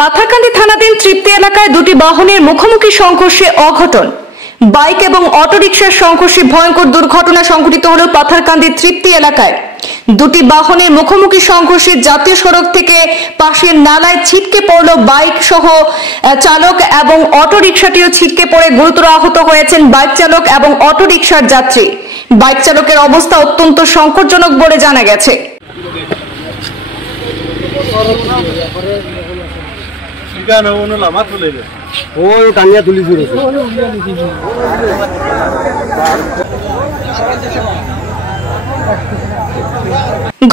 পাথারকান্দি থানাধীন তৃপ্তি এলাকায় দুটি বাহনের মুখোমুখি সংঘর্ষে অঘটন। বাইক এবং অটোরিকশার সংঘর্ষে ভয়ঙ্কর দুর্ঘটনা সংঘটিত হল পাথারকান্দি তৃপ্তি এলাকায়। দুটি বাহনের মুখোমুখি সংঘর্ষে জাতীয় সড়ক থেকে পাশের নালায় ছিটকে পড়ল বাইক সহ চালক এবং অটোরিকশাটিও ছিটকে পড়ে গুরুতর আহত হয়েছেন বাইক চালক এবং অটোরিকশার যাত্রী। বাইক চালকের অবস্থা অত্যন্ত সংকটজনক বলে জানা গেছে।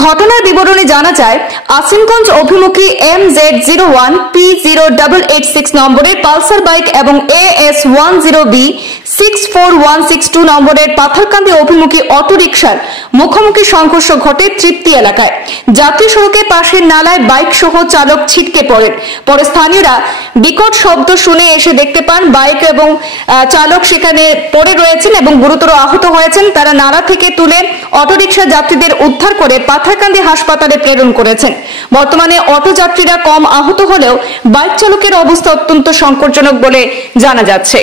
ঘটনার বিবরণে জানা যায়, আসিমগঞ্জ অভিমুখী MZ01 P0886 নম্বরের পালসার বাইক এবং AS10B 64162 নম্বরের পাথারকান্দি অভিমুখী অটোরিকশার মুখোমুখি সংঘর্ষ ঘটে তৃপ্তি এলাকায়। জাতীয় সড়কের পাশের নালায় বাইক সহ চালক ছিটকে পড়েন। পরে স্থানীয়রা বিকট শব্দ শুনে এসে দেখতে পান বাইক এবং চালক সেখানে পড়ে রয়েছেন এবং গুরুতর আহত হয়েছেন। তারা নালা থেকে তুলে অটোরিকশা যাত্রীদের উদ্ধার করে পাথারকান্দি হাসপাতালে প্রেরণ করেছেন। বর্তমানে অটো যাত্রীরা কম আহত হলেও বাইক চালকের অবস্থা অত্যন্ত সংকটজনক বলে জানা যাচ্ছে।